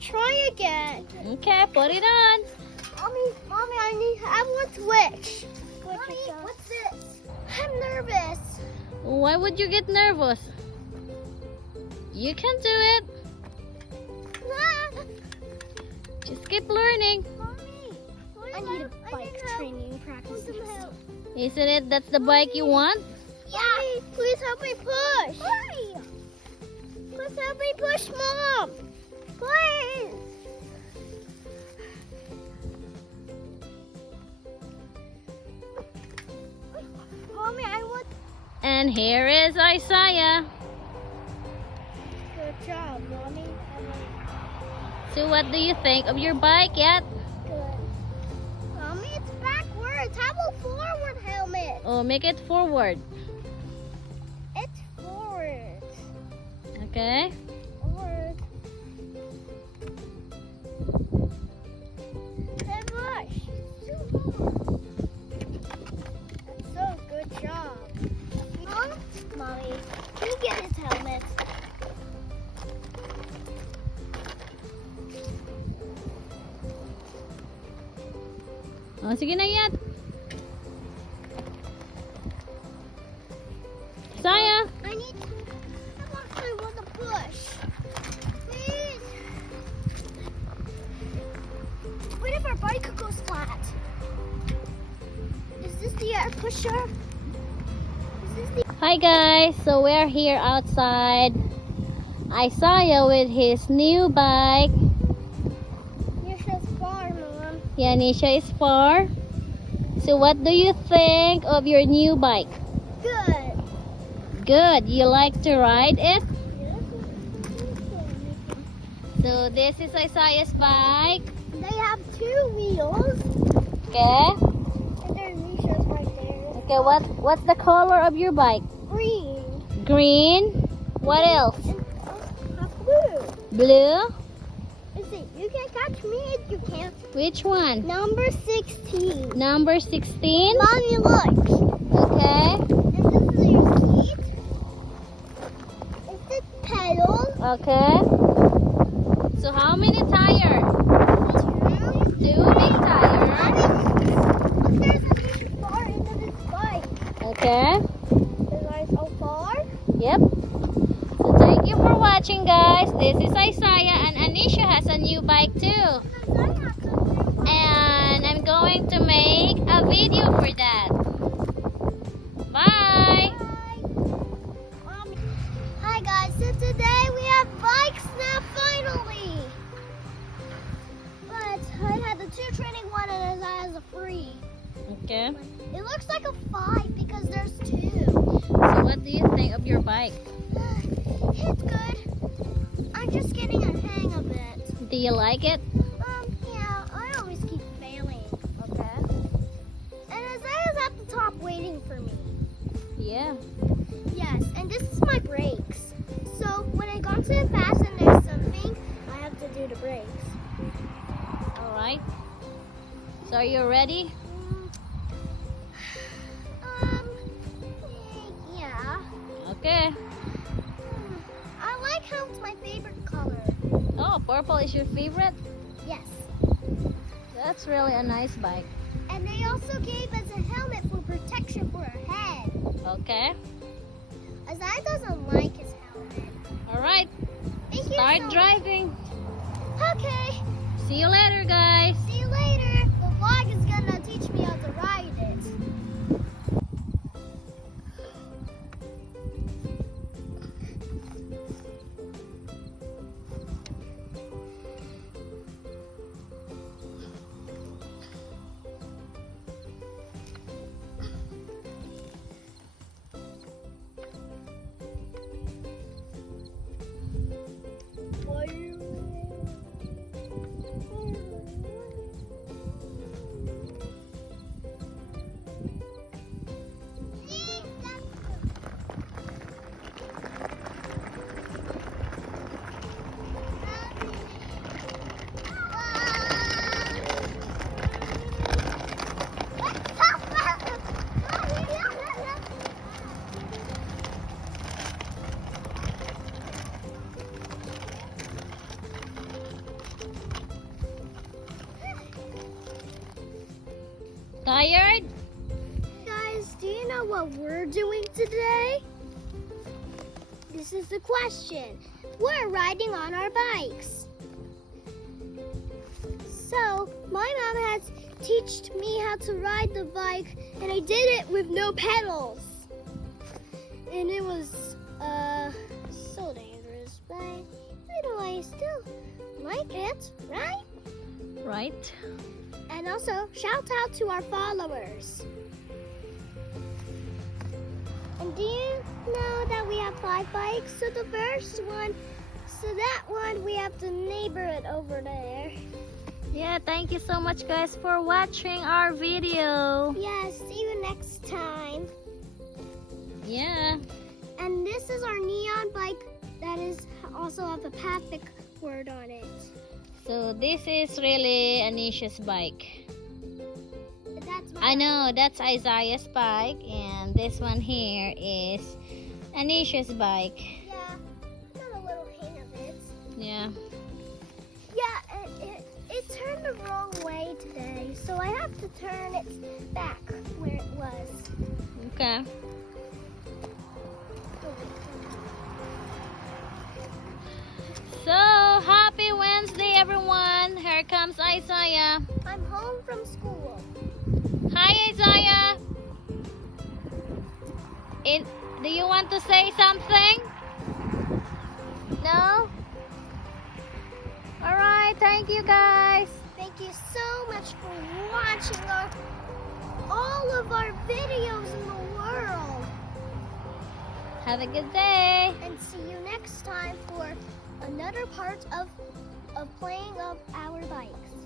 try again. Okay, put it on. Mommy, I want switch. Mommy, what's this? I'm nervous. Why would you get nervous? You can do it. Ah. Just keep learning. Mommy, I need a bike training practice. Isn't it? That's the bike you want? Yeah. Mommy, please help me push. Why? Please help me push, Mom. Please. Mommy, I want. And here is Isaiah. Good job, Mommy. So what do you think of your bike yet? Good. Mommy, it's backwards. How about forward helmet? Oh, make it forward. It's forward. Okay. Forward. Hey, Bush. That's so good job. Mommy, can you get his helmet? Oh, sige na yan. Isaiah. I want to push. Please. What if our bike goes flat? Is this the air pusher? Is this the... Hi guys, so we're here outside. Isaiah with his new bike. Nisha's far, Mom. Yeah, Nisha is far. So what do you think of your new bike? Good. Good. You like to ride it? So this is Isaiah's bike. They have two wheels. Okay. And there's Nisha's right there. Okay, what's the color of your bike? Green. Green. What else? And blue. Blue. You see, you can catch me if you can't. Which one? Number 16. Number 16. Mommy, look. Okay. And this is your seat. This is pedal. Okay. So how many tires? Two big tires. There's a big bar into this bike. Okay. There's like so far. Yep. So thank you for watching, guys. This is Isaiah, and Anisha has a new bike too. And I'm going to make a video for that. Bye. Hi guys, so today we have bikes now finally. But I had the 2 training one and I has a free. Okay. It looks like a 5 because there's 2. So what do you think of your bike? It's good. I'm just getting a hang of it. Do you like it? Yeah, I always keep failing. Okay. And Isaiah's at the top waiting for me. Yeah. Yes, and this is my brakes. So when I go too fast and there's something, I have to do the brakes. All right. So are you ready? Yeah. Okay. I like how it's my favorite color. Oh, purple is your favorite? Yes. That's really a nice bike. And they also gave us a helmet for protection for our head. Okay. Isaiah doesn't like his helmet. All right. Thank you Start so much. driving. Okay. See you later, guys. See you later. The vlog is gonna teach me how to ride it. Tired? Guys, do you know what we're doing today? This is the question. We're riding on our bikes. So, my mom has taught me how to ride the bike, and I did it with no pedals. And it was so dangerous, but I still like it, right? Right. And also, shout out to our followers. And do you know that we have 5 bikes? So the first one, that one, we have to neighbor it over there. Yeah, thank you so much guys for watching our video. Yeah, see you next time. Yeah. And this is our neon bike that is also have a Pathic word on it. So this is really Anisha's bike. That's my I know, that's Isaiah's bike, and this one here is Anisha's bike. Yeah, got a little hint of it. Yeah. Yeah, it turned the wrong way today, so I have to turn it back where it was. Okay. So, happy Wednesday everyone. Here comes Isaiah. I'm home from school. Hi Isaiah. Do you want to say something? No? Alright, thank you guys. Thank you so much for watching all of our videos in the world. Have a good day. And see you next time for another part of playing of our bikes.